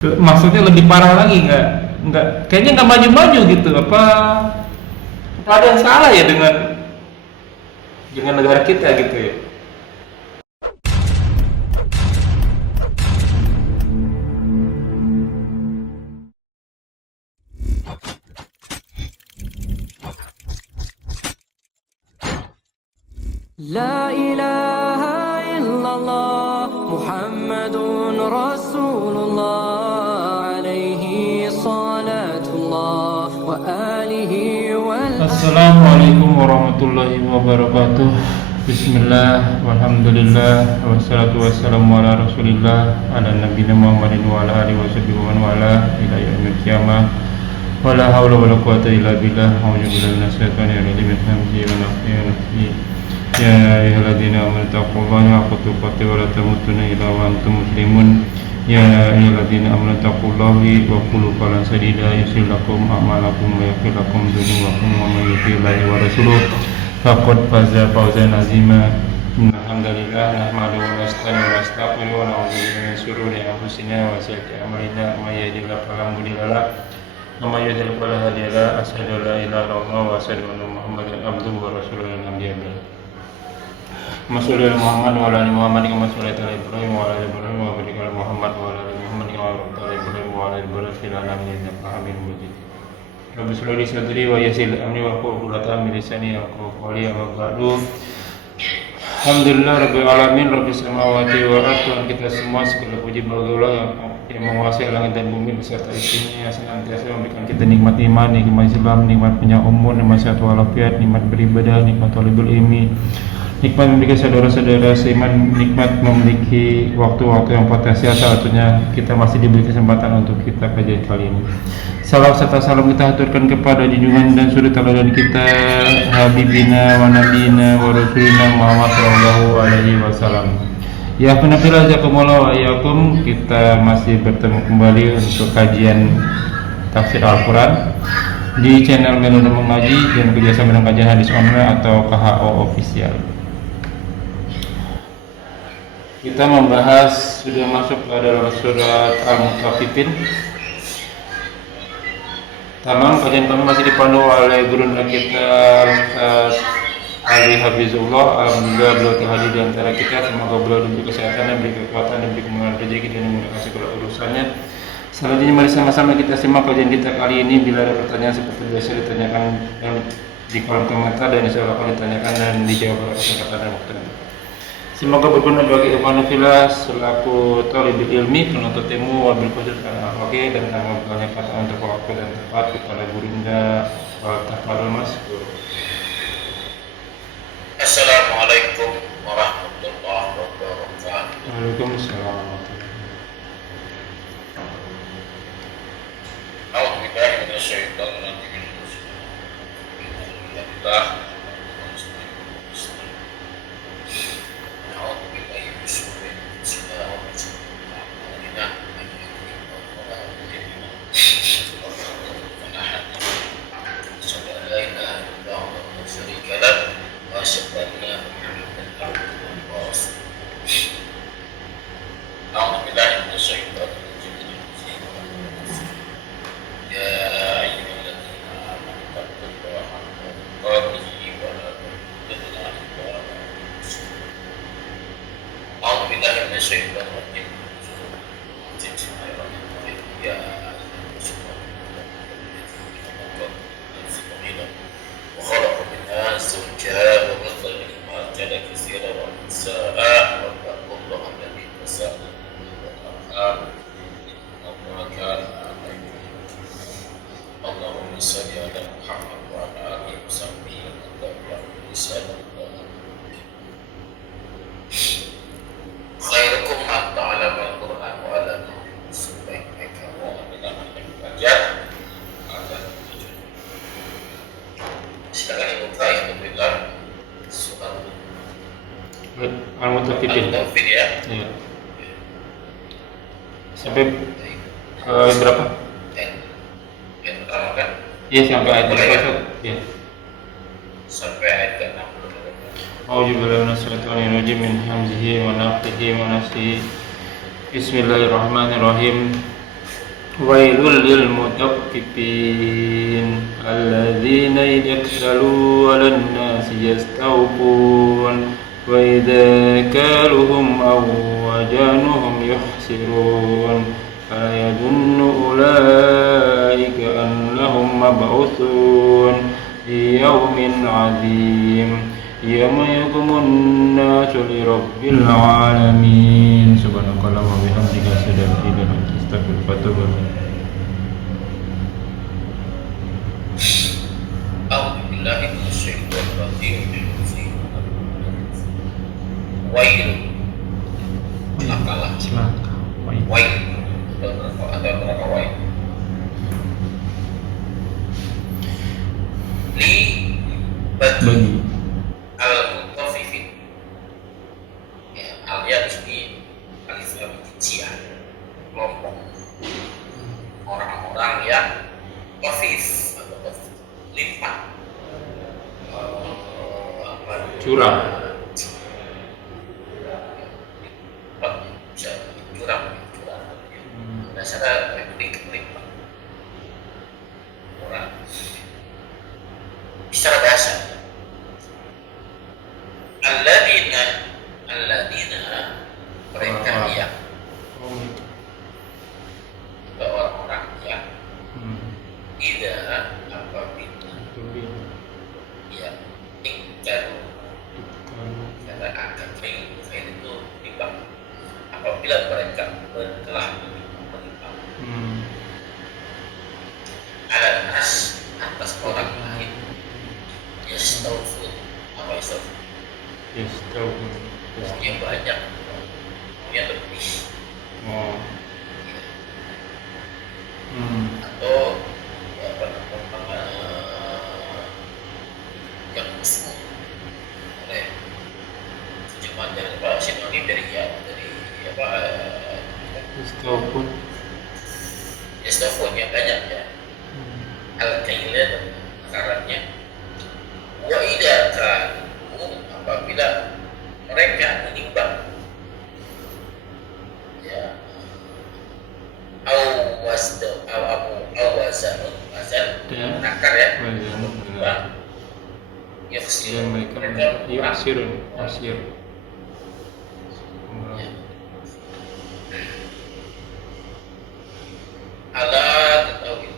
Maksudnya lebih parah lagi, nggak kayaknya nggak maju-maju gitu. Apa ada yang salah ya dengan negara kita gitu ya. لا إله إلا الله محمد رسول الله عليه صلاة الله وآله Assalamualaikum warahmatullahi wabarakatuh. Bismillah, walhamdulillah, wassalatu wassalamu ala rasulillah, ala nabiyina Muhammadin wa ala alihi wa sahbihi wa man wala ila yaumil qiyamah. Wala hawla wala quwwata illa billah. A'udzu billahi minasyaitonir rajim. Min hamzihi wa nafthihi wa nafthihi. Ya ayyuhalladzina amanu taqullaha haqqa tuqatih wa la tamutunna illa wa antum muslimun. Ya ayyuhalladzina amanu taqullaha wa qulu qawlan sadida yuslih lakum a'malakum wa yaghfir lakum dhunubakum wa may yuti'illaha wa rasulahu faqad faza fawzan 'azima. Innal hamdalillah nahmaduhu wa nasta'inuhu wa nastaghfiruhu wa na'udzu billahi min shururi anfusina wa sayyi'ati a'malina. May yahdihillahu fala mudilla lahu wa may yudlil fala hadiya lahu. Asyhadu an la ilaha illallah wa asyhadu anna Muhammadan abduhu wa rasuluhu. Masya Muhammad wa ala ali Muhammad kama shallaita ala Ibrahim wa ala ali Ibrahim wa barik ala Muhammad wa ala ali Muhammad kama barakta ala Ibrahim wa ala ali Ibrahim fil alamin innaka Hamidum Majid. Rabbi shrah li sadri wa yassir li amri wa hlul 'uqdatam min lisani yafqahu qawli. Amma ba'du. Alhamdulillah rabbil alamin, rabbis samawati wal ardi. Tuhan kita semua segala puji bagi Allah yang menguasai langit dan bumi beserta isinya, yang senantiasa memberikan kita nikmat iman, nikmat Islam, nikmat punya umur, nikmat sehat walafiat, nikmat beribadah, nikmat talibul ilmi, nikmat memiliki saudara-saudara seiman, nikmat memiliki waktu-waktu yang potensial. Salah satunya kita masih diberi kesempatan untuk kita kajian kali ini. Salam serta salam kita aturkan kepada junjungan dan suri teladan kita Habibina wa Nabiyina wa Rasulina Muhammad sallallahu alaihi wasallam. Ya penafila jazakumullah wa iyyakum. Kita masih bertemu kembali untuk kajian tafsir Al-Quran di channel Meluna Mengaji dan kerjasama dengan kajian hadis online atau KHO official. Kita membahas, sudah masuk ke dalam surat Al-Mutaffifin. Tamam, kajian kami masih dipandu oleh guru kita Ustaz Ali Hafizullah. Alhamdulillah beliau telah hadir di antara kita. Semoga beliau diberi kesehatan, diberi kekuatan, diberi kemudahan rezeki dan memudahkan segala urusannya. Selanjutnya mari sama-sama kita simak kajian kita kali ini. Bila ada pertanyaan seperti biasa ditanyakan di kolom komentar dan insya Allah akan ditanyakan dan dijawab oleh kata-kata dan waktu. Semoga berguna bagi ikhwan fillah selaku thalibul ilmi, penuntut ilmu, wabil khusus karena akhlaki dan karena banyak kata untuk waktu dan tepat kepada gurunya. Tafadhol Mas. Assalamualaikum warahmatullahi wabarakatuh. Waalaikumsalam. A'udzu billahi minasyaitonir rajim. Bismillah. Al-Mutaffifin. Al-Mutaffifin ya. Iya. Sampai berapa? Yang pertama kan? Iya, sampai ayat berapa? Iya. Sampai ayat ke-6. A'udzu billahi minasyaitonir rajim. Min hamzihi wa nafthihi wa nafsihi. Bismillahirrahmanirrahim. ويل للمطففين الذين إذا اكتالوا على الناس يستوفون وإذا كالوهم أو وزنوهم يخسرون ألا يظن أولئك أنهم مبعوثون ليوم عظيم يوم يقوم الناس لرب العالمين سبحانك اللهم وبحمدك أشهد أن لا إله إلا أنت أستغفرك وأتوب إليك. أعوذ بالله من الشيطان الرجيم. Wail, celakalah. Wail, atau neraka wail. Li bagi al-mutaffifin. Ya, al-ya di sini alif lam tijian, kelompok orang-orang yang tafif atau lipat, curang, bisa curang. Dasarnya lipat orang secara bahasa. Alladzina mereka yang orang-orang yang tidak apabila ya ingkar kata akan fail itu timbang apabila mereka telah menimbang ada nas atas orang lain yastaufun apa yastaufun yang banyak yang lebih atau apa namanya yang khusus oleh sejumlah dari apa sinonim dari apa yastaufun yang banyak ya al-kaila dan akarannya wa idza kanu apabila mereka menimbang ya wazanun nakar ya menimbang yang mereka yasirun ala ketahui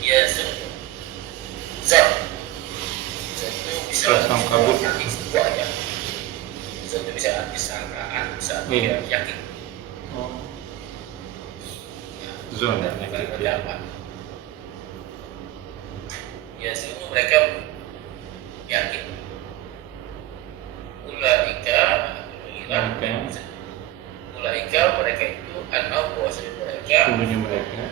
ya sungguh zat itu bisa kabur dua ya zat itu bisa disangkaan bisa yakin zona apa ya sungguh mereka yakin ulaika mereka itu bahwasanya mereka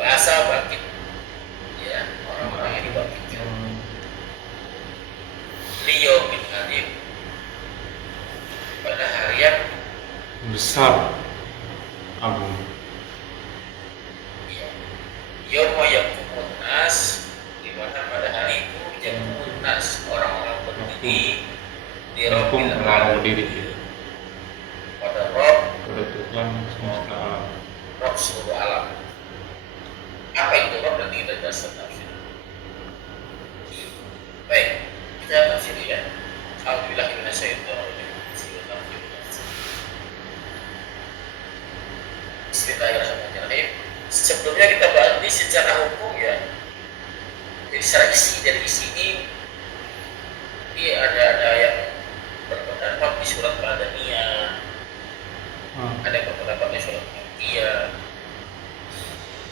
bahasa bangkit ya orang-orang yang dibangkitkan liyaumin adzim pada hari yang besar agung ya yauma yaqumun nas di mana pada hari itu yaqumun nas orang-orang berdiri di Rabbil Alamin pada Tuhan semesta alam. Rabb seluruh alam. Apa itu Rabb? Nanti kita bahas tafsir. Baik, kita tafsir ya. Alhamdulillah Bismillahirrahmanirrahim. Sebelumnya kita bahas ini secara hukum ya. Jadi secara isi dari isi ini ada yang berpendapat di surat Madaniyah. Ada beberapa surat Makkiyah.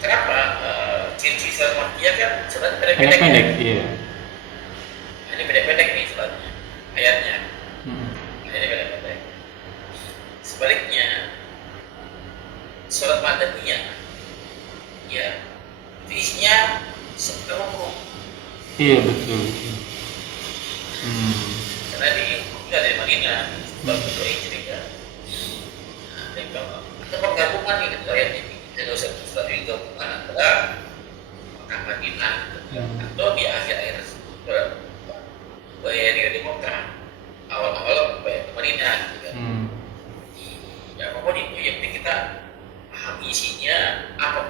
Kenapa? Ciri-ciri surat Makkiyah kan surat pendek-pendek. Iya. Ini pendek-pendek nih suratnya, ayatnya. Ini pendek-pendek. Sebaliknya, surat Madaniyah, ya, itu isinya seputar hukum. Iya betul. Karena dihukumnya dari Madinah, sebab itu Hijri kan. Ada penggabungan gitu ayat ini. Jadi surat ini gabungan antara Mekah Madinah atau di akhir-akhir bayar di Mekah, awal-awal bayar ke Madinah gitu kan. Ya apapun itu yang penting kita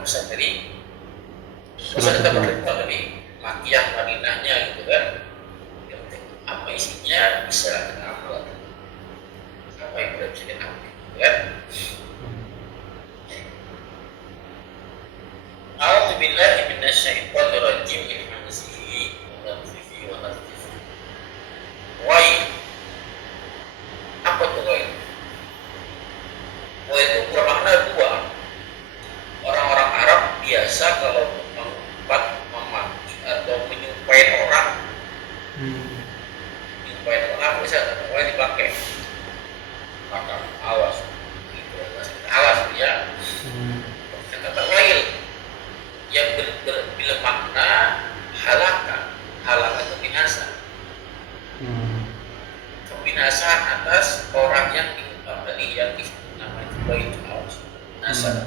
pesan dari Surat kita tersebut. berkata dari Makkiyah Madinahnya gitu kan. Yang penting apa isinya bisa kita amal, apa yang tidak bisa kita amal, gitu kan. A'udzu billahi minasyaitonir rajim min hamzihi wa nafthihi wa nafthihi. Wai, apa tuh wai? Wai itu bermakna dua. Orang-orang Arab biasa kalau mengumpat, memaki atau menyumpahin orang, menyumpahin orang bisa wai dipakai. Maka awas, gitu. Awas ya. Kata wail yang bila makna halaka, halaka itu binasa. Kebinasaan atas orang yang tadi yang namanya wail itu awas, binasa.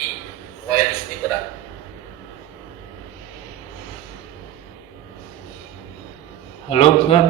Di wail di sini berat. Halo Ustaz.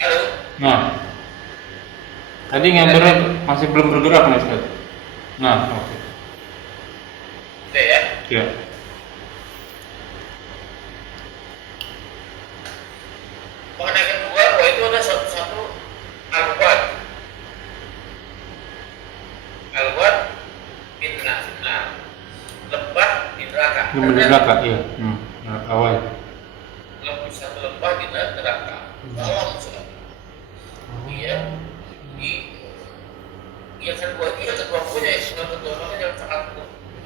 Halo, Nah, tadi ngambilnya masih belum bergerak nih Ustaz. Nah, oke. oke ya. Ya. Makna kedua, wail itu ada satu-satu al-wad. Al-wad fitnah, lembah di neraka. Belum bergerak, iya. Awal. Lebih satu lembah di neraka. Dalam sekali. Iya. Di yang kedua ini yang kedua punya yang kedua yang sangat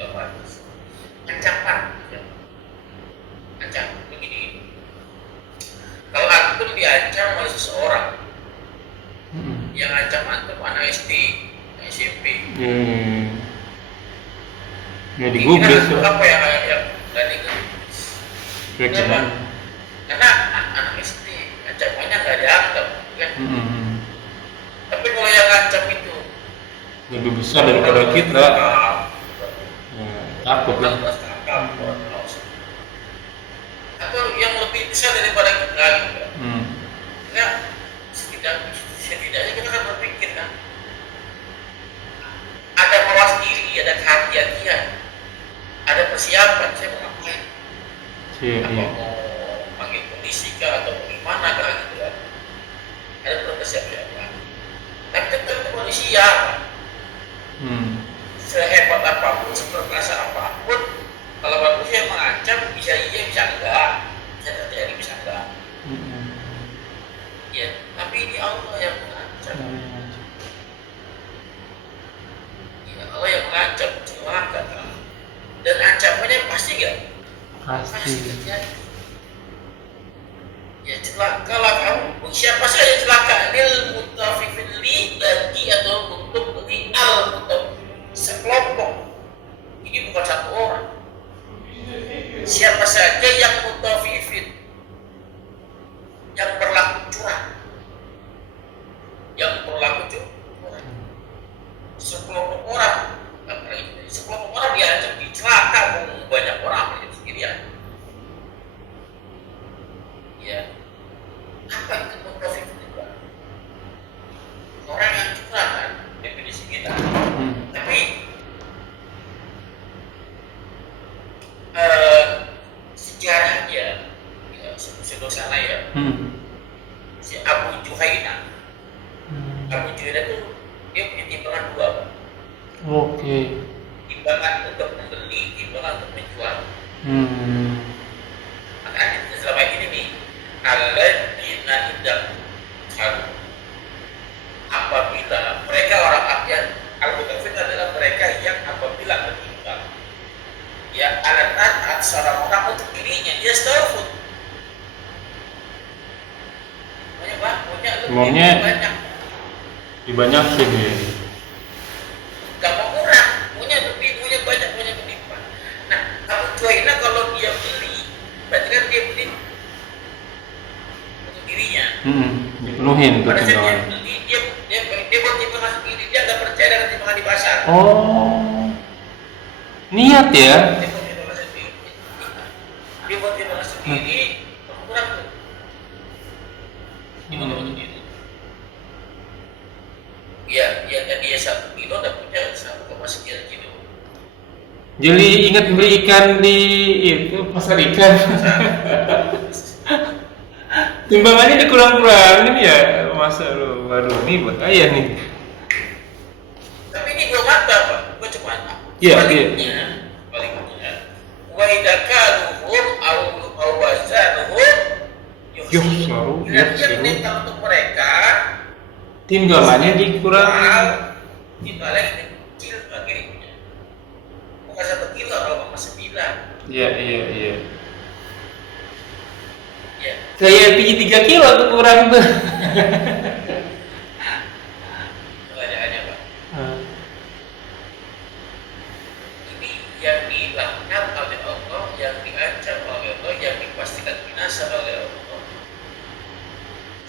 bagus. Ancaman. Ya. Ancam begini. Kalau antum diancam oleh seseorang, yang ancam antum anak SD, SMP. Ya digubris Itu tuh. apa yang tadi kan? Kenapa? Karena anak SD ancamannya nggak dianggap, kan? Tapi kalau yang ancam itu Lebih besar daripada kita. Ya, takut lah. atau yang lebih besar daripada kita, gitu. Hmm. Ya, setidaknya kita kan berpikir kan, ada mawas diri, ada kehati-hatian, ada persiapan. Saya mau ngapain? Iya, Apa iya. mau panggil polisi kah atau bagaimana kah gitu kan? Ada persiapan. Tapi tetap itu manusia. Sehebat apapun, seperkasa apapun, kalau manusia mengancam bisa iya bisa enggak, bisa terjadi bisa enggak. Ya, tapi ini Allah yang mengancam. Ya, Allah yang mengancam celaka. Dan ancamannya pasti enggak? Pasti Pasti. terjadi. Ya celaka lah kamu. Siapa saja celaka? Lil mutafifin li bagi atau untuk li al mutafifin sekelompok. Ini bukan satu orang. Siapa saja yang mutafifin, yang berlaku curang, yang berlaku curang, sekelompok orang, sekelompok orang diancam dicelaka, banyak orang sendirian. Ya, apa itu mutafifin itu? Orang yang curang kan, definisi kita. Tapi sejarahnya, ya, sebelum sana ya, si Abu Juhaina. Abu Juhaina itu dia punya timbangan dua, Pak. Oke. Timbangan untuk membeli, timbangan untuk menjual. Makanya selama ini nih, alladzina idza qalu, apabila mereka orang akhir, al-mutafifin adalah mereka yang apabila menimbang, ya alat seorang orang untuk dirinya, dia stafut Uangnya banyak, dibanyakin ya. gak mau kurang, punya Dipenuhin tuh Pada saat dia timbangan. beli, dia buat timbangan sendiri, dia nggak percaya dengan timbangan di pasar. Oh, niat ya. Dia buat timbangan sendiri. Dia buat timbangan sendiri, kurang tuh. Timbangan sendiri. Ya, dia 1 kilo dapatnya 1,sekian kilo. Jadi ingat beli ikan di itu pasar ikan. Timbangannya dikurang-kurangin ya, masa lu, waduh ini bahaya nih. Tapi ini dua mata, Pak. Gua cuma Iya. Baliknya. Wa idza kaluhum aw wazanuhum Yuhsaru, Yang yuhsiru. minta untuk mereka Timbangannya dikurangin. mahal, timbangan ini kecil akhirnya. Bukan 1 kilo, 0,9. Iya. Ya. Kayak tinggi 3 kilo tuh kurang tuh. Pertanyaannya, Pak. Ini yang dilaknat oleh Allah, yang diancam oleh Allah, yang dipastikan binasa oleh Allah.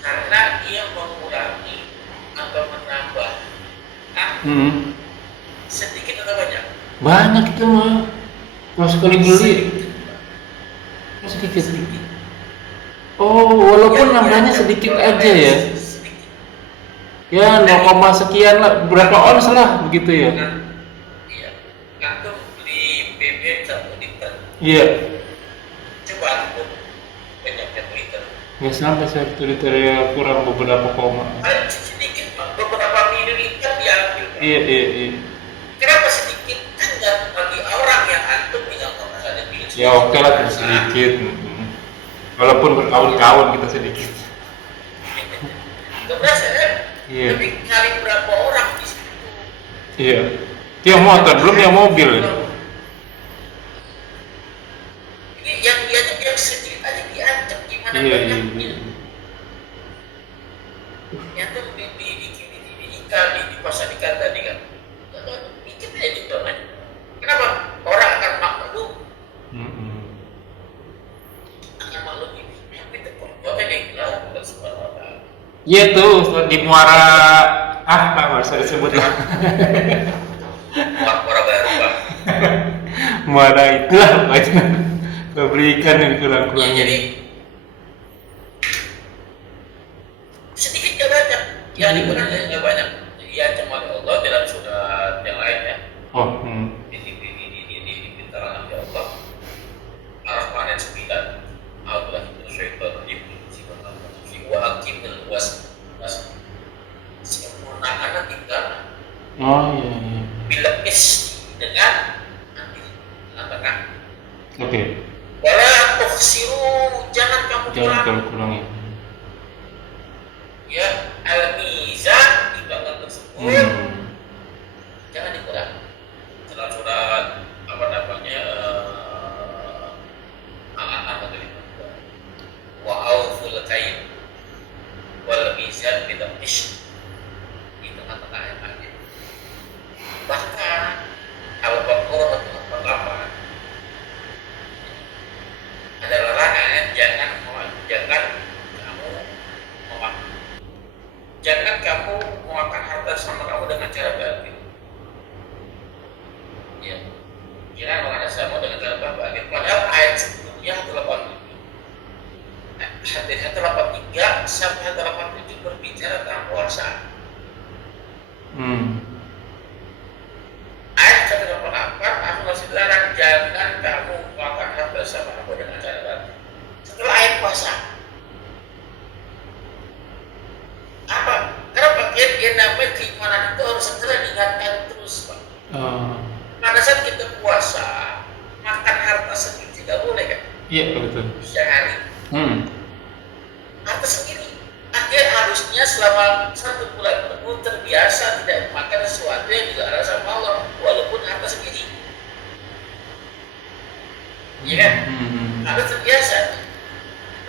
Karena dia mengurangi atau menambah sedikit atau banyak? Banyak itu mah. Kalau sekali beli sedikit. Oh, walaupun nambahnya sedikit aja ya. Sedikit. Ya 0, sekian lah, berapa ons lah begitu ya. Iya. Antum beli BBM 1 liter. Iya. Coba antum banyak liter. Nggak sampai 1 liter ya, kurang beberapa koma. Paling sedikit, Pak. Beberapa mililiter diambil. Pak. Iya. Kenapa sedikit? Kan nggak bagi orang yang antum bilang kalau ada pilih Ya oke lah sedikit. Walaupun berkahun-kahun kita sedikit. Nggak berasa kan? Iya. Tapi kali berapa orang di situ? Iya. Dia motor belum yang mobil. Ini yang dia sedikit aja diancam gimana Iya. banyaknya. Yang tuh di ikan di pasar ikan tadi kan. Dikit aja gitu aja. Kenapa? Orang akan maklum. Akan maklum ini. Tapi terpercaya yang bilang bukan subhanahu wa ta'ala. Iya tuh di Muara nggak usah disebut lah. Orang baru, Pak. Muara itulah pokoknya. Kalau beli ikan yang Ya, kurang-kurangin. jadi sedikit nggak banyak. Yang digunakan nggak banyak. Ya cuma Allah dalam surat yang lain ya. Oh. Di kalangan ya Allah. Ar-Rahman ayat 9. A'udzubillahi minasyaitonir rajim. Wa aqimil sempurnakan tinggal Oh iya. bila dengan tengah. Oke. Wala tukhsiru, jangan kamu Jangan kurang. kalau kurangin. Ya, al-mizan timbangan tersebut jangan dikurangi. Dalam surat apa namanya Al-An'am atau 52. Wa auful kain wal mizan bil qisht, di tengah-tengah ayat. Bahkan Al-Baqarah 48 ada larangan jangan kamu memakan harta sama kamu dengan cara batil. Ya, jangan memakan sama dengan cara batil. Padahal ayat sebelumnya 87, hadis 83 sampai 87 berbicara tentang puasa. Ayat 188 aku masih larang jangan kamu memakan harta sama kamu dengan cara batil. Setelah ayat puasa. Apa? Kenapa? Yang namanya keimanan itu harus segera diingatkan terus, Pak. Pada saat kita puasa, makan harta sendiri tidak boleh kan? Iya betul. Sehari. Harta sendiri. Akhirnya harusnya selama 1 bulan penuh terbiasa tidak makan sesuatu yang dilarang sama Allah, walaupun harta sendiri. Iya kan? Harus terbiasa.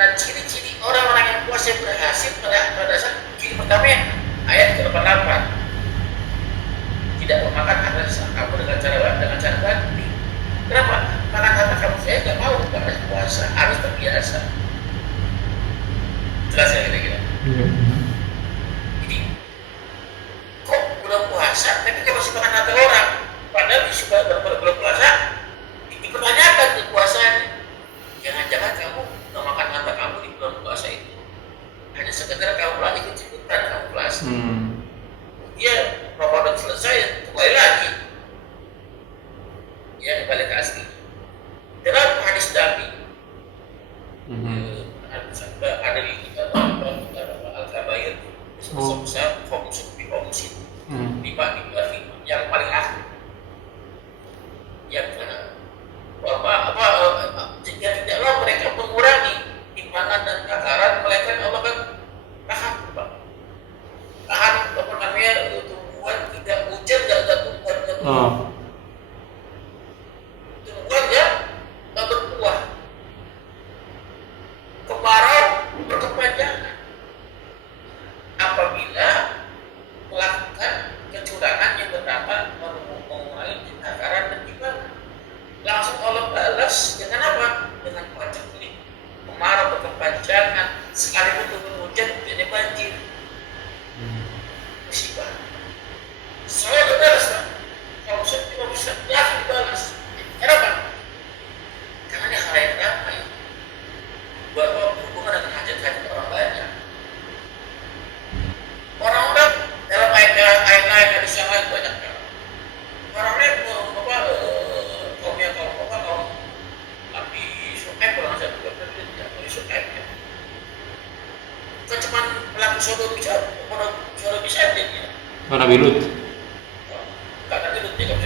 Nah, ciri-ciri orang-orang yang puasa yang berhasil pada saat ciri pertama ayat ke-88, tidak memakan harta kamu dengan cara batil. Kenapa? Makan harta kamu saya nggak mau pada puasa, harus terbiasa. Jelas ya kira-kira. Iya. Jadi kok bulan puasa tapi kok masih makan harta orang, padahal di bulan puasa dipertanyakan tuh puasanya. Jangan-jangan kamu nggak makan harta kamu di bulan puasa itu hanya sekedar kamu lagi ikut-ikutan kamu puasa. Ya Ramadan selesai kembali lagi, ya kembali ke asli. Dalam hadis Nabi ada di kitab Al-Kabair besar komisi 5 yang paling akhir, yang jika tidaklah mereka mengurangi timbangan dan takaran, melainkan Allah kan tahan apa namanya tumbuhan tidak hujan nggak tumbuhan tumbuhan ya nggak berbuah, kemarau berkepanjangan apabila melakukan kecurangan yang bernama mengurangi takaran dan timbangan. Langsung Allah balas dengan apa? Dengan pacak ini kemarau berkepanjangan, sekalipun turun hujan jadi banjir. Musibah. Saya dibalas, Pak. Kalau saya tidak bisa, langsung dibalas. Kenapa? Karena dia hal yang ramai. Bahwa berhubungan dengan hajat-hajat orang banyak. Orang-orang dalam ayat-ayat hadis yang lain banyak. Orang lain kaum Nabi Syuaib kalau saya Nabi Syuaib ya. Bukan cuma melakukan sodomi saja dia. Nabi Lut. Karena Nabi Lut dia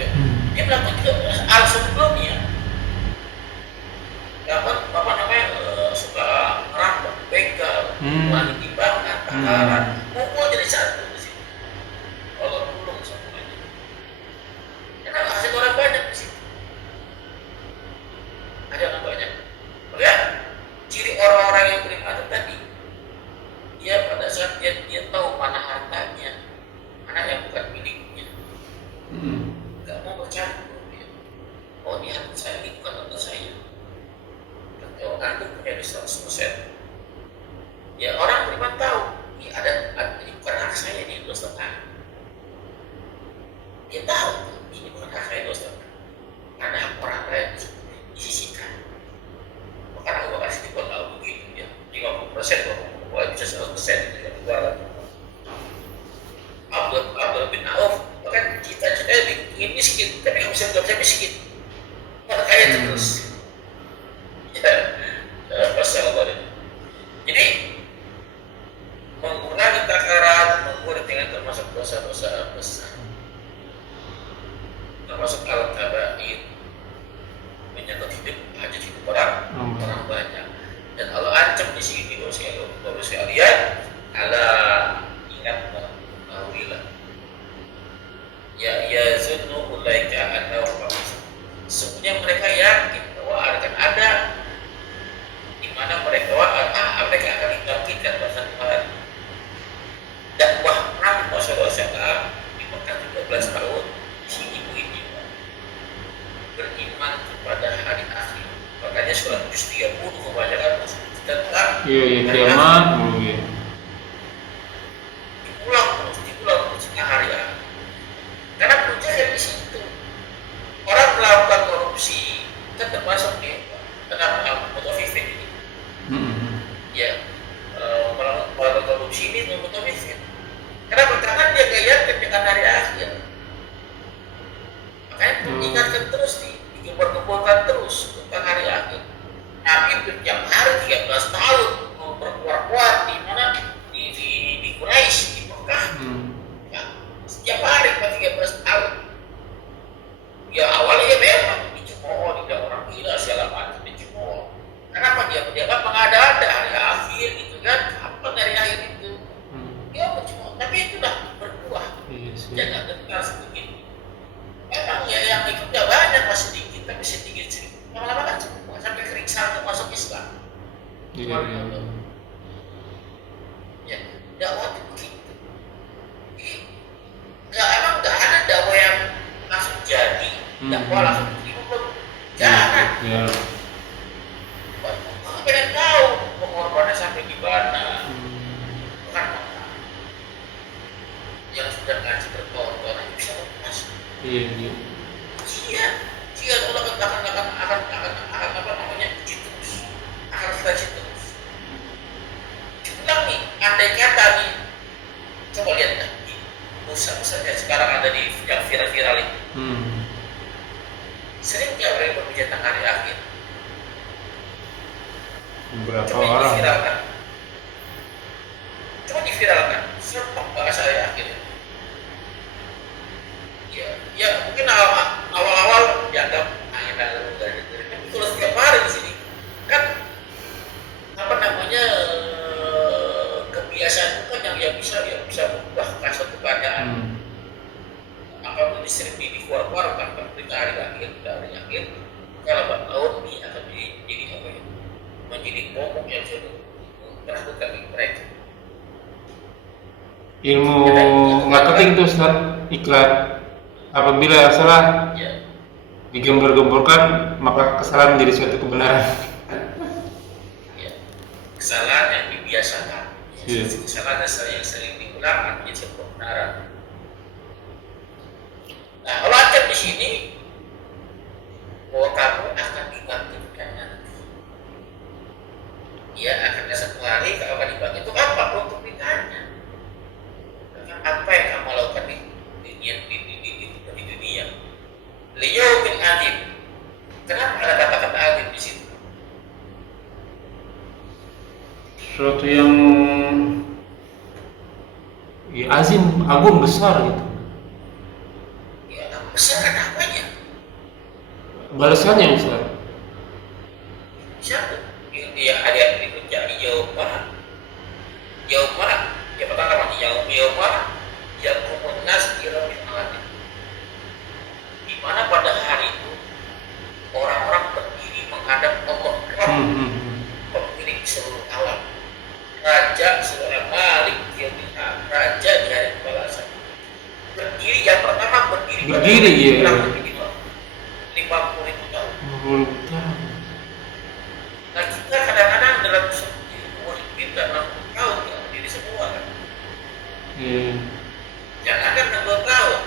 melakukan juga hal sebelumnya. Apa namanya suka merampok, begal, melalui timbangan, takaran, kumpul jadi satu di situ. Allah tolong semuanya. Karena hasil orang banyak di situ. Ada orang banyak. Maka ciri orang-orang yang beriman tadi, dia pada saat dia tahu mana hartanya, mana yang bukan miliknya, nggak mau bercampur dia. Oh ini harta saya, ini bukan harta saya. Kalau aku punya di 100%, ya orang beriman tahu ini bukan hak saya, ini 2,5. Dia tahu ini bukan hak saya 2,5. Karena hak orang lain disisihkan. Maka aku kasih di kalau begitu ya 50%, kalau bisa 100% itu keluar. Abdul bin Auf bahkan cita-cita ingin miskin, tapi nggak bisa miskin. Malah kaya terus. Ya, Masya Allah. Jadi mengurangi takaran, mengurangi dengan termasuk dosa-dosa besar, termasuk al-kabair, menyangkut hidup orang banyak. Dan Allah ancam di sini Bapak sekalian, ingat ketahuilah. Ya zunnu ulaika annahum sebenarnya mereka yakin bahwa akan ada di mana mereka akan dibangkitkan pada hari. Dakwah Nabi Muhammad SAW di Mekah 13 tahun, si ibu ini beriman kepada hari akhir. Makanya surat juz 30 membacakan tentang kiamat. diulang terus tengah hari akhir. Karena puncaknya di situ. Orang melakukan korupsi kan termasuk kenapa mutafifin ini. Ya, melakukan korupsi ini mutafifin. Kenapa? Karena dia gaya dengan hari akhir. Makanya diingatkan terus, dikembang-kembangkan terus tentang hari akhir. Nabi setiap hari 13 tahun berkuar-kuar di mana di Quraisy, di Mekah. Ya, setiap hari 13 tahun. Ya awalnya memang dicemooh, tidak orang gila segala macam dicemooh. Kenapa dia kan mengada-ada hari akhir gitu kan? Apa dari akhir itu? Dia mencemooh, tapi itu dah berbuah. Jangan dengar sedikit. Memang ya yang ikutnya banyak, masih sedikit, tapi sedikit. Lama-lama kan semua sampai keringsan masuk Islam. Ya, dakwah itu begitu. Emang nggak ada dakwah yang langsung jadi, dakwah langsung belum. Jangan. Pengen tahu pengorbanannya sampai di mana. Iya, iya. Jika Allah akan apa namanya uji terus, akan seleksi terus. Diulang nih, andai kata nih, coba lihat nih, Musa misalnya sekarang ada di yang viral-viral ini. Sering nggak mereka berbicara tentang hari akhir? Berapa Coba orang? diviralkan, serta bahasa hari akhir. Ya mungkin awal-awal dianggap angin dari tapi kalau setiap hari di sini kan apa namanya kebiasaan itu kan yang bisa berubah suatu keadaan. Apa sering dikeluarkan berita hari akhir kalau tahun ini akan jadi apa ya? Menjadi momok yang sudah menakutkan bagi mereka. Ilmu marketing itu Ustaz, iklan. Apabila salah digembor-gemborkan, maka kesalahan menjadi suatu kebenaran. Ya. Kesalahan yang dibiasakan, kesalahan yang sering diulang menjadi suatu kebenaran. Nah, kalau akan di sini bahwa kamu akan dibangkitkan nanti. Ya, akan satu hari kamu akan dibangkitkan. Itu apa? Untuk ditanya. Apa yang kamu lakukan di dunia? Liyaumin azim. Kenapa ada kata-kata azim di situ? Sesuatu yang ya, azim, agung, besar gitu. Ya, besar kan apanya? Balasannya Ustaz. Siapa? Dia ada yang berikutnya yaumah. Ya pertama yaumah yaqumun nas birabbil alamin. Di mana pada hari itu orang-orang berdiri menghadap Allah, pemilik seluruh alam, raja seluruh malik yaumil raja di hari pembalasan. Berdiri yang pertama berdiri ya. 50.000 tahun. Nah kita kadang-kadang dalam umur kita 60 tahun tidak berdiri semua kan. Jangan kan 60 tahun,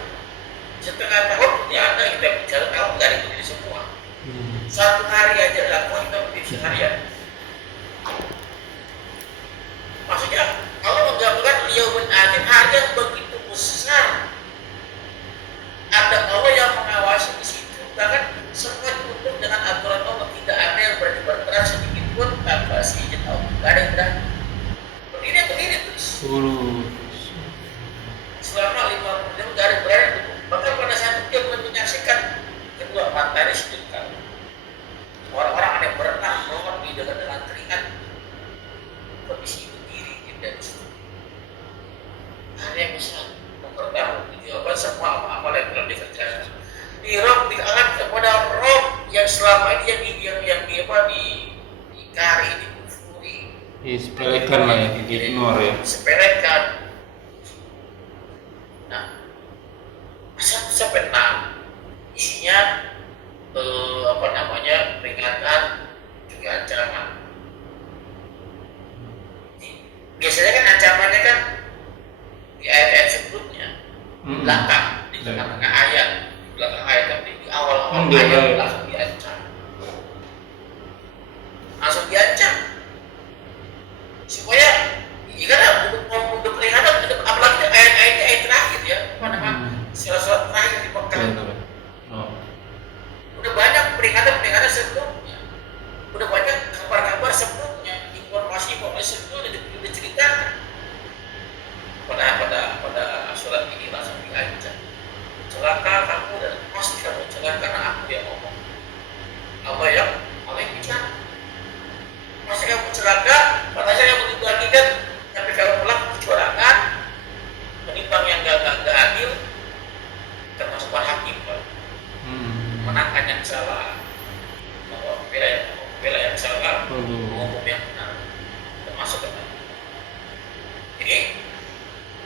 setengah tahun ya ada kita bicara tahun nggak berdiri semua. Satu hari aja lakukan kita berdiri seharian. Maksudnya kalau menggabungkan yaumul azim, hari yang begitu besar, ada Allah yang mengawasi di situ, bahkan semua tunduk dengan aturan Allah, tidak ada yang berani bergerak sedikit pun tanpa izin Allah, tidak ada yang berani. Berdiri terus. Selama 50 jam tidak ada yang berani. Bahkan pada saat itu dia belum menyaksikan kedua matahari sedekah. Orang-orang ada yang berenang, melompat di dengan keringat. Kondisi berdiri tidak di situ. Ada yang bisa mempertanggungjawabkan semua amal-amal yang telah dikerjakan. Di alat kepada Rob yang selama ini yang dikari, dikufuri, disepelekan lah ya, diignore ya. disepelekan. Nah, 1-6 isinya peringatan juga ancaman. Biasanya kan ancamannya kan di ayat-ayat sebelumnya, belakang di tengah-tengah ayat, tapi di awal-awal ayat langsung diancam supaya karena untuk peringatan, apalagi ayat terakhir ya, surat terakhir di Mekah. Udah banyak peringatan sebelumnya, udah banyak kabar-kabar sebelumnya, informasi sebelumnya udah diceritakan. Pada surat ini langsung diancam, celaka kamu dan pasti kamu celaka karena aku yang ngomong. Allah yang bicara. Masa kamu celaka, pada saya kamu dibagikan, tapi kamu pulang kecurangan, menimbang yang gak adil, termasuk hakim, menangkan yang salah, membela yang salah, menghukum yang benar, termasuk benar. Ini,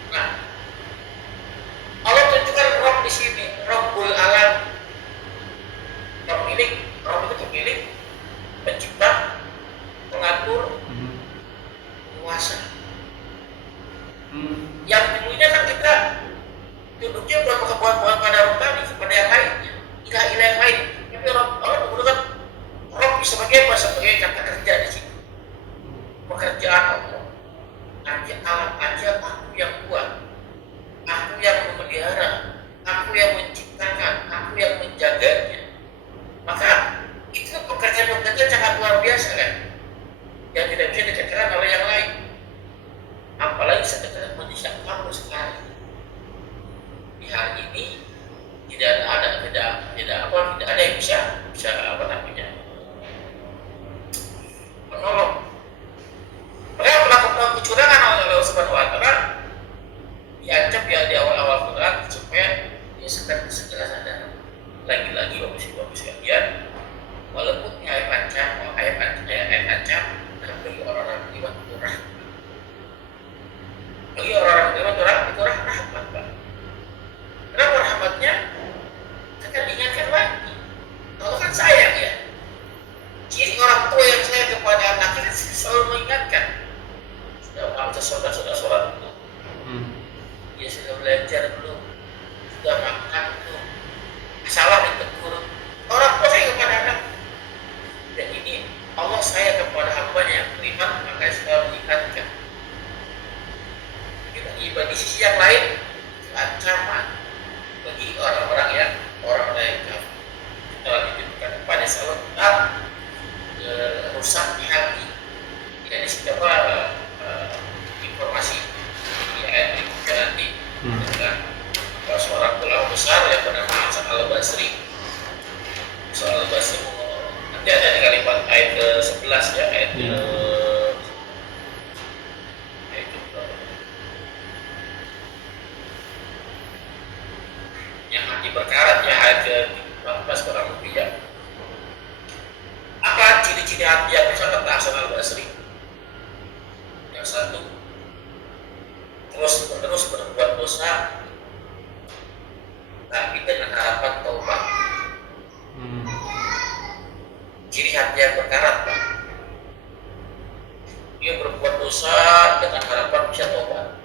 nah, Allah tunjukkan Rob di sini, Rabbul Alam, pemilik, Rob itu pemilik, pencipta, pengatur, kuasa. Yang dulunya kan kita duduknya buat pada Rob tadi, tidak ada yang bisa apa namanya menolong. Mereka melakukan kecurangan oleh Allah Subhanahu Wa Taala diancam ya di awal-awal Quran supaya dia segera sadar. Lagi-lagi bagus sekalian, walaupun ayat ancam, bagi orang-orang beriman itu rahmat. Bagi orang-orang beriman itu rahmat, Pak. Kenapa rahmatnya? Akan diingatkan lagi. Allah kan sayang ya. Ciri orang tua yang sayang kepada anaknya selalu mengingatkan. Sudah sholat belum? Dia sudah belajar belum? Sudah makan belum? Salah ditegur. Orang tua sayang kepada anak. Dan ini Allah sayang kepada hambanya yang beriman, maka selalu mengingatkan. Di sisi yang lain, ancaman bagi orang-orang yang kafir. Setelah ditujukan kepada salah rusaknya hati. Ini siapa informasi di ayat berikutnya nanti dengan seorang ulama besar yang bernama Hasan al-Basri. Nanti ada di kalimat ayat ke-11 ya, ayat yang hati berkarat ya, ayat ke-14 kurang lebih ya. Apa ciri-ciri hati yang bisa kata Hasan al-Basri? Yang satu, terus berbuat dosa tapi dengan harapan taubat. Ciri hati yang berkarat, Pak. Dia berbuat dosa dengan harapan bisa taubat.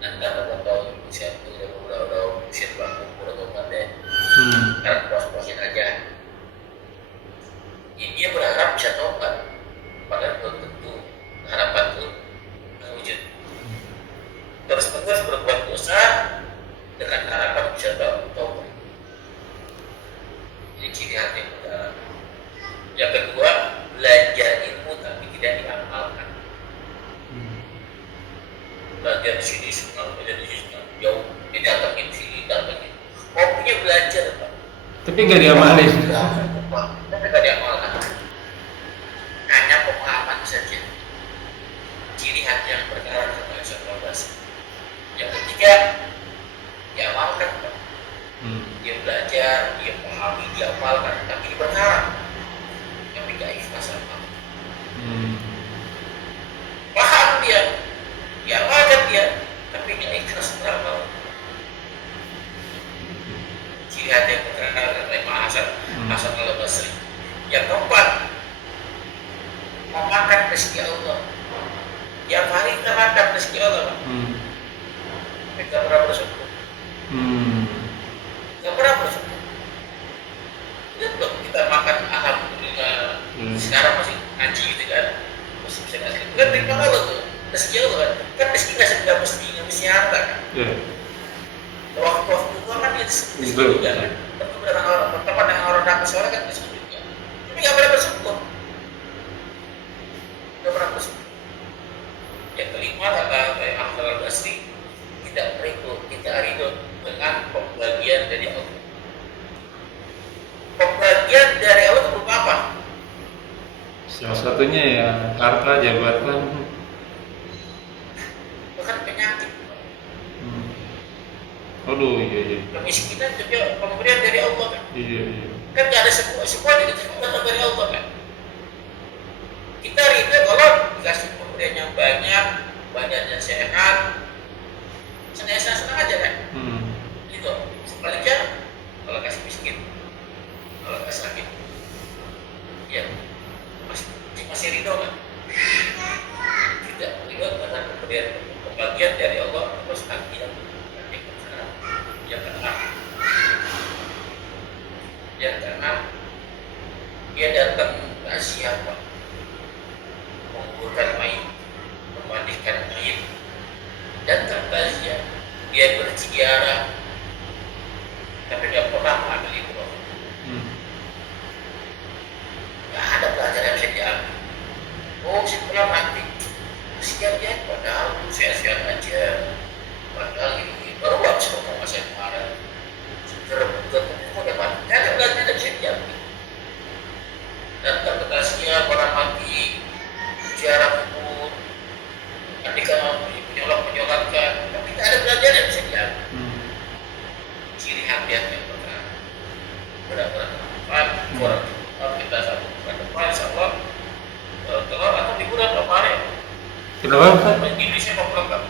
Nanti kita tahu usia itu udah usia bangun udah taubat deh. Karena puas-puasin aja. Dia berharap bisa taubat, padahal belum tentu harapan itu terwujud. Terus berbuat dosa dengan harapan bisa taubat. Ini ciri hati yang berkarat. Yang kedua, belajar ilmu tapi tidak diamalkan. Belajar di sini semua, belajar di sini jauh. Ini datangin sini, datangin. Punya belajar, Pak. Tapi nggak diamalin. Tapi nggak diamalkan. Hanya pemahaman saja. Ciri hati yang berkarat kepada sebuah bahasa. Yang ketiga, diamalkan, Pak. Dia belajar, dia pahami, dia amalkan, tapi berkarat. Tapi gak ikhlas sama. Paham dia amalkan dia, tapi gak ikhlas beramal. Ciri hati yang berkarat kata Imam Hasan al-Basri. Yang keempat, memakan rezeki Allah. Tiap hari kita makan rezeki Allah, Pak. Kita pernah bersyukur. Gak pernah bersyukur. Kita makan alhamdulillah. Sekarang masih ngaji gitu kan, masih bisa ngasih. Kan terima Allah tuh, rezeki Allah kan rezeki nggak mesti harta kan. Waktu tua kan dia rezeki juga kan. Bertemu dengan orang datang sholat kan rezeki juga. Tapi nggak pernah bersyukur. Nggak pernah bersyukur. Yang kelima kata Hasan al-Basri, tidak ridho dengan pembagian dari Allah. Pembagian dari Allah itu berupa apa? Salah satunya ya harta, jabatan. Bahkan penyakit. Aduh, iya. Kemiskinan juga pemberian dari Allah kan. Iya. Kan nggak ada semua datang dari Allah kan. Kita ridho kalau dikasih pemberian yang banyak, badannya sehat, senang aja kan. Gitu. Sebaliknya kalau kasih miskin, kalau nggak sakit, ya masih ridho kan? Tidak ridho karena pembagian dari Allah terus nanti yang keenam, dia datang ke siapa? Menguburkan mayit, memandikan mayit, datang ke dia berziarah, tapi tidak pernah mengambil ibrah. Nggak ada pelajaran yang bisa diambil. Oh, si pulang nanti kasihan ya, padahal sehat-sehat aja, padahal ini baru habis ngomong saya kemarin. Segera bukan ciri hati-hati yang benar-benar depan, kurang kita satu bulan depan, insya Allah telur atau di bulan berapa hari? Kenapa Ustaz? Di Indonesia mau pulang nggak?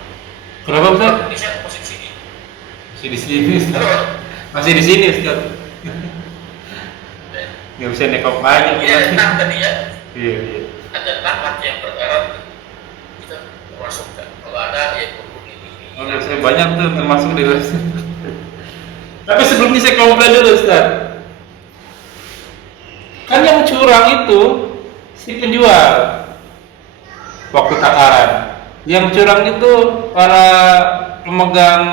Kenapa Ustaz? Indonesia masih di sini. Masih di sini Ustaz. Halo. Masih di sini Ustaz. Nggak bisa nekok aja. Iya, enam tadi ya. Iya, iya. Ada 6 hati yang berkarat kita termasuk kan. Kalau ada ya kumpul ini. Oh, saya banyak tuh termasuk di dalam. Tapi sebelumnya saya komplain dulu Ustaz. Kan yang curang itu si penjual waktu takaran. Yang curang itu para pemegang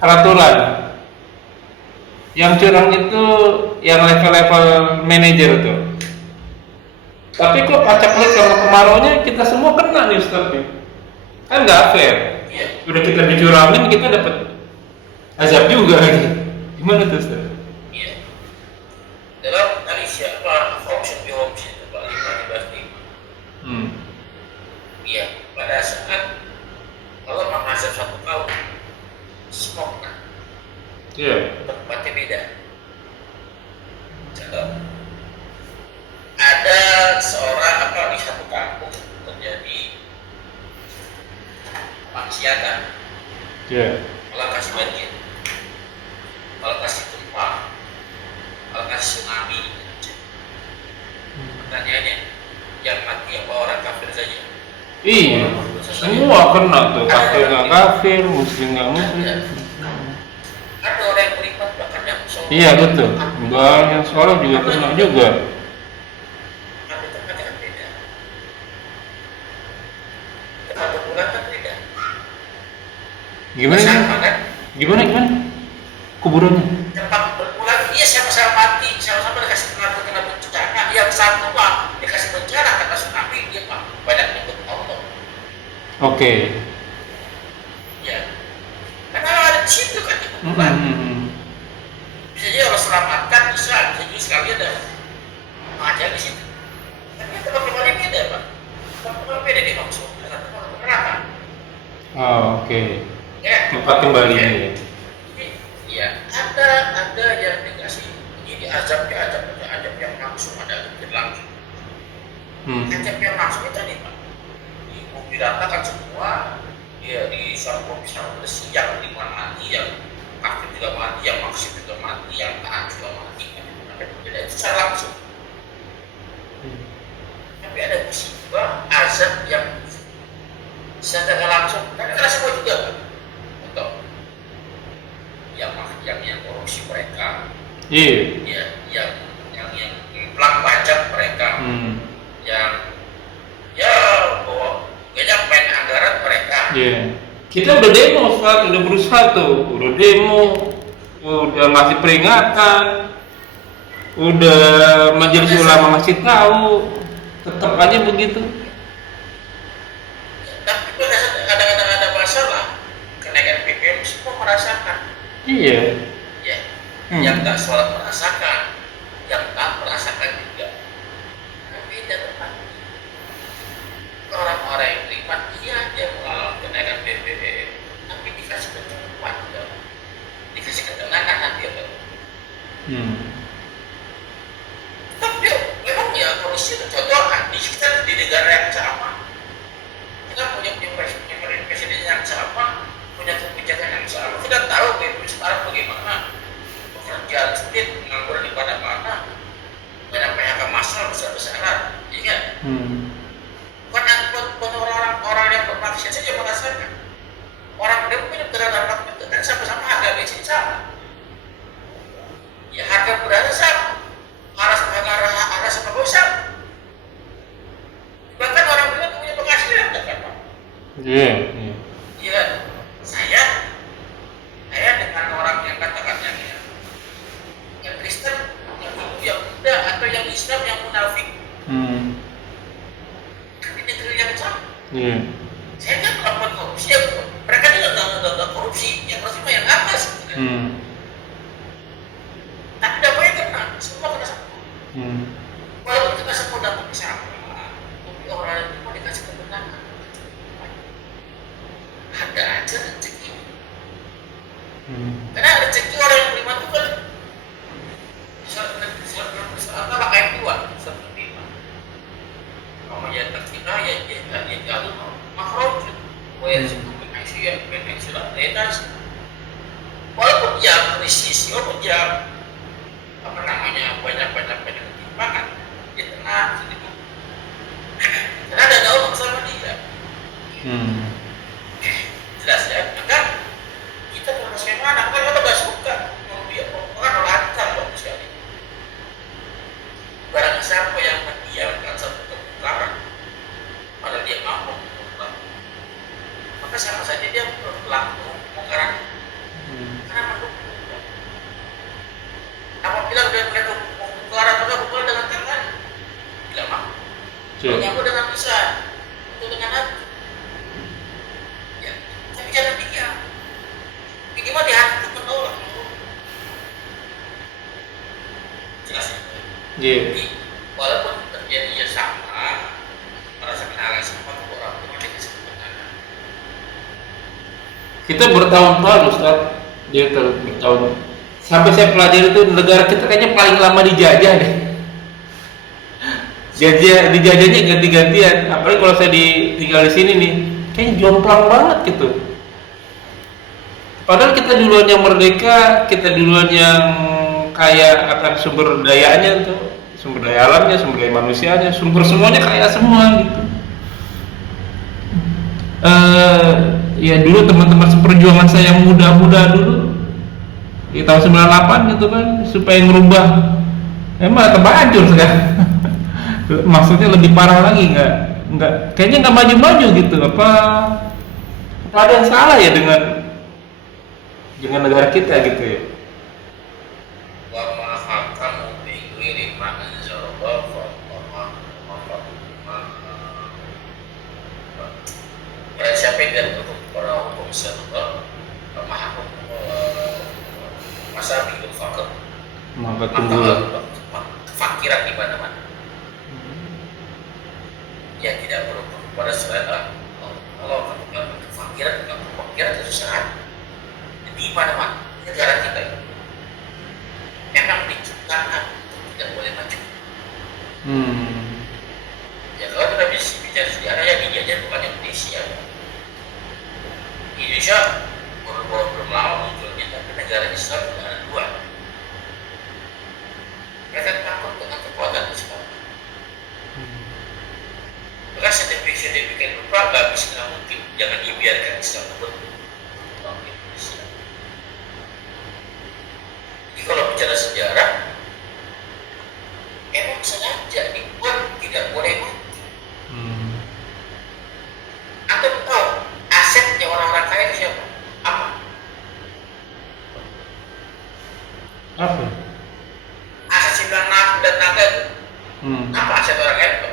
peraturan. Yang curang itu yang level-level manajer itu. Tapi kok pacak lagi sama kemaraunya kita semua kena nih Ustaz nih. Kan nggak fair. Iya. Udah kita dicurangin kita dapat azab juga lagi. Gimana tuh Ustaz? Iya. Dalam tadi siapa option di option itu Pak 5 Iya. Pada saat kalau menghasil 1 tahun smoke kan Iya. tempatnya beda. Contoh, ada seorang di satu kampung terjadi maksiatan, Iya. kalau kasih banjir, kalau kasih gempa, kalau kasih tsunami. Pertanyaannya, yang mati apa orang kafir saja? Iya. Semua kena tuh. Kafir nggak kafir, muslim nggak muslim. Ada orang yang beriman bahkan yang sholat. Iya betul. Enggak yang sholat juga kena juga. Tapi tempatnya kan beda. Tempat berbulan kan beda. Gimana? Sama kan? Gimana? Kuburannya? Tempat berbulan, iya sama-sama mati, sama-sama dikasih kena bencana. Yang satu Pak dikasih bencana kata tsunami, dia Pak banyak ikut Allah. Oke. Ya, karena ada di situ kan ikut bulan. Bisa jadi Allah selamatkan, bisa jadi sekali ada aja di situ. Tapi tempat kembali beda Pak. Tempat beda di maksud, tempat neraka. Oh, oke. Ya. Tempat kembali Ya. ini. Ya, ada yang dikasih ini azab yang langsung, ada yang langsung. Azab yang langsung itu nih Pak, diratakan semua, dia di sarung besi yang lima mati, yang kafir juga mati, yang maksud juga mati, yang taat juga mati. Ada itu secara langsung. Tapi ada musibah azab yang secara langsung, tapi kena semua juga Pak. Untuk yang korupsi mereka, Iya. ya, yang pelak pajak mereka, yang bawa banyak main anggaran mereka. Iya. Kita udah demo Ustaz, udah berusaha tuh, udah demo, udah ngasih peringatan, udah majelis ulama ngasih tahu, tetap aja begitu. Tapi kadang-kadang ada masalah, kenaikan BBM semua merasakan. Iya. Ya, yang tak sholat merasakan, yang tak merasakan juga. Tapi beda tempat. Orang-orang yang beriman, iya dia mengalami kenaikan BBM, tapi dikasih kecukupan, dikasih ketenangan hati. Tapi memang ya kondisi itu contoh di kita di negara yang sama, kita punya presiden yang sama, punya kebijakan yang sama. Kita tahu BBM sekarang bagaimana pekerjaan sulit, pengangguran di mana-mana, banyak PHK massal besar-besaran, ingat. Bukan orang-orang yang bermaksiat saja merasakan. Orang dia punya terhadap itu kan sama-sama harga bensin sama. Ya harga beras sama, harga sembako sama. Bahkan orang dia punya penghasilan kan Pak? Iya. Iya. Saya dengan orang yang katakan yang Kristen, yang Hindu, yang Buddha, atau yang Islam, yang munafik. Tapi negeri yang sama. Iya. Saya kan melakukan korupsi, mereka juga nggak korupsi, yang korupsi yang atas. Tapi dampaknya kena, semua kena sama. Walaupun kita semua dapat sama, tapi orang itu mau dikasih kebenaran. Ada aja rezeki. Karena rezeki orang yang beriman itu kan apa kayak dua seperti itu. Kalau ya kita ya jalur makro, walaupun manusia pensiunan etas, walaupun dia krisis, walaupun dia apa namanya banyak ketimpangan, dia tenang sedikit. Karena ada Allah sama dia. Jelas ya, maka kita harus bagaimana? Kan kita gak suka mau dia orang lancar bagus sekali. Barang siapa yang mendiamkan satu perkara, padahal dia mampu melakukan, maka sama saja dia berlaku mengkarang. Karena mendukung. Apabila dia melihat perkara maka bukan dengan tangan, tidak mampu. Menyambut dengan lisan, itu dengan hati. Ya, tapi jangan diam. Minimal di hati itu menolak. Jelas ya? Jadi, walaupun terjadinya sama, merasakan hal yang sama untuk orang tua dia kesempatan. Kita bertahun-tahun Ustaz, dia bertahun. Sampai saya pelajari itu negara kita kayaknya paling lama dijajah deh. Dijajahnya ganti-gantian. Apalagi kalau saya tinggal di sini nih, kayaknya jomplang banget gitu. Padahal kita duluan yang merdeka, kita duluan yang kaya akan sumber dayanya tuh, sumber daya alamnya, sumber daya manusianya, sumber semuanya kaya semua gitu. Ya dulu teman-teman seperjuangan saya yang muda-muda dulu di tahun 98 gitu kan, supaya ngerubah emang tambah hancur sekarang. Maksudnya lebih parah lagi, nggak kayaknya nggak maju-maju gitu. Apa ada yang salah ya dengan negara kita gitu ya? Wa ma hakamu bi ghairi ma anzalallah fa siapa yang untuk para hukum syariat pemahaman masalah itu fakir Maka tunggulah. fakiran di mana-mana. Ya tidak perlu pada selain Allah fakiran kesusahan di mana-mana negara kita ini memang diciptakan tidak boleh maju. Ya kalau kita bisa bicara sejarah yang dijajah bukan Indonesia. Indonesia belum lama munculnya, tapi negara Islam sudah ada dua. Mereka takut dengan kekuatan Islam. Maka sedemikian rupa nggak bisa mungkin, jangan dibiarkan Islam berbentuk Indonesia. Jadi kalau bicara sejarah, emang sengaja dibuat tidak boleh mati. Anda tahu asetnya orang-orang kaya itu siapa? Apa? Aset simpan dan naga itu. Apa aset orang kaya itu?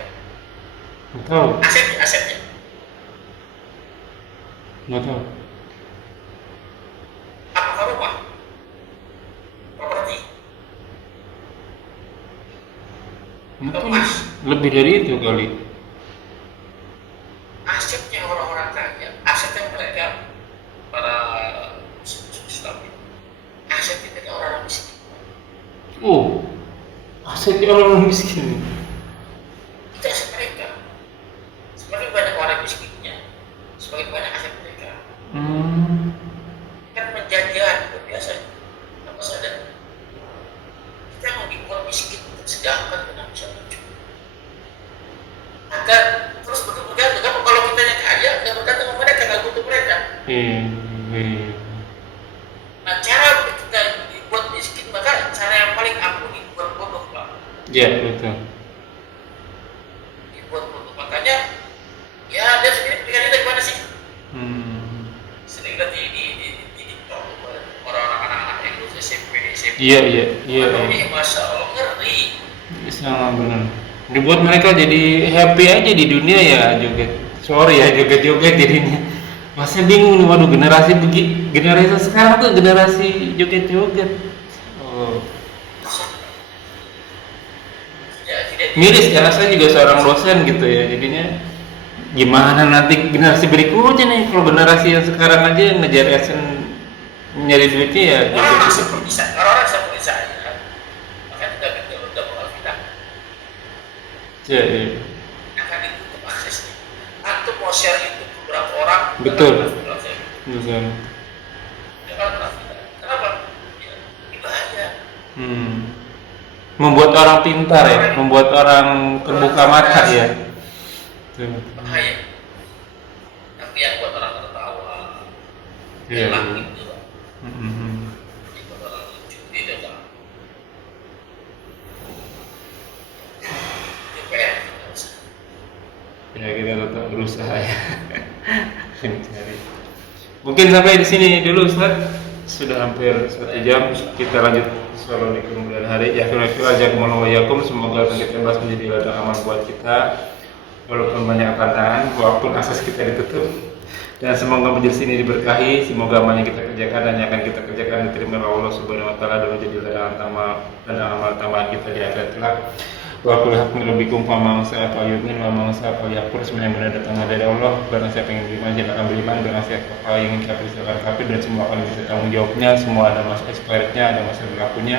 Nggak tahu. Asetnya. Nggak tahu. Apakah rumah? Properti? Mungkin lebih dari itu kali. Asetnya orang-orang kaya, asetnya mereka para Islam, asetnya mereka orang miskin. Oh, asetnya orang miskin. Itu aset mereka. Semakin banyak orang miskinnya, semakin banyak aset mereka. Kan penjajahan itu biasa. Apa saja kita mau dibuat miskin, sedangkan kita bisa maju. Agar terus bergantung. Kalau kita yang kaya, nggak bergantung sama mereka, nggak butuh mereka. Nah, cara kita dibuat miskin, maka cara yang paling ampuh dibuat bodoh, Pak. Iya, betul. Dibuat bodoh. Makanya, ya dia sendiri pikirannya dari mana sih? Sering lihat di TikTok orang-orang anak-anak yang lulus SMP. Iya. Ini Masya Allah, ngeri. Sama benar. Dibuat mereka jadi happy aja di dunia ya joget. Sorry ya joget-joget jadinya. Masih bingung nih, waduh generasi sekarang tuh generasi joget-joget. Oh. Miris karena saya juga seorang dosen gitu ya, jadinya gimana nanti generasi berikutnya nih kalau generasi yang sekarang aja ngejar Nyari duitnya ya. Orang-orang seperti saya, orang-orang seperti saya, makanya tidak betul untuk mengalfitan. Ya, ya. Akan ditutup aksesnya. Antum mau share itu ke beberapa orang, Betul. jangan saya. Betul. Jangan mengalfitan. Kenapa? Ya, ini bahaya. Membuat orang pintar ya, membuat orang terbuka mata ya. Betul. Bahaya. Tapi yang buat orang tertawa, Iya. enak gitu. Mhm. Itu orang lucu, tidak tahu. DPR tidak usah. Ya kita tetap berusaha ya. Mencari. Mungkin sampai di sini dulu Ustaz. Sudah hampir 1 jam. Kita lanjut selalu di kemudian hari. Ya jazakumullahu wa iyyakum. Semoga yang kita bahas menjadi ladang amal buat kita. Walaupun banyak tantangan, walaupun akses kita ditutup. Dan semoga majelis ini diberkahi. Semoga amal yang kita kerjakan dan yang akan kita kerjakan diterima oleh Allah Subhanahu wa taala dan menjadi ladang amal tambahan kita di akhirat kelak. Wa qul haqqan rabbikum fa man sa'a fa yu'min wa man sa'a fa yakfur. Semua yang benar datang dari Allah. Barang siapa yang beriman dia akan beriman, barang siapa yang ingin kafir silakan kafir, dan semua akan bisa tanggung jawabnya. Semua ada masa expirednya, ada masa berlakunya.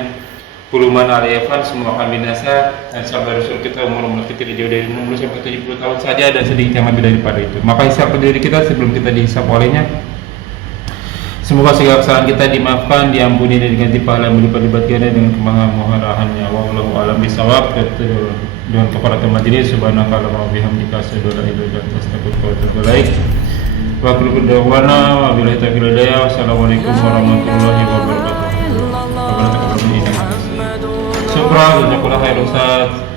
Puluman aliyafan, semua akan binasa. Dan sahabat Rasul kita umur kita tidak jauh dari 60 sampai 70 tahun saja, dan sedikit yang lebih daripada itu. Maka hisab diri kita sebelum kita dihisab olehnya. Semoga segala kesalahan kita dimaafkan, diampuni, dan diganti pahala yang berlipat-lipat ganda dengan kemahamurahannya. Wallahu a'lam bishawab. Dengan kepada majelis, subhanakallahumma wa bihamdika asyhadu an la ilaha illa anta astaghfiruka wa atubu ilaik. Wa qul dawana wa billahi taufiq wal hidayah. Wassalamualaikum warahmatullahi wabarakatuh. Syukran, jazakallahu khairan Ustaz.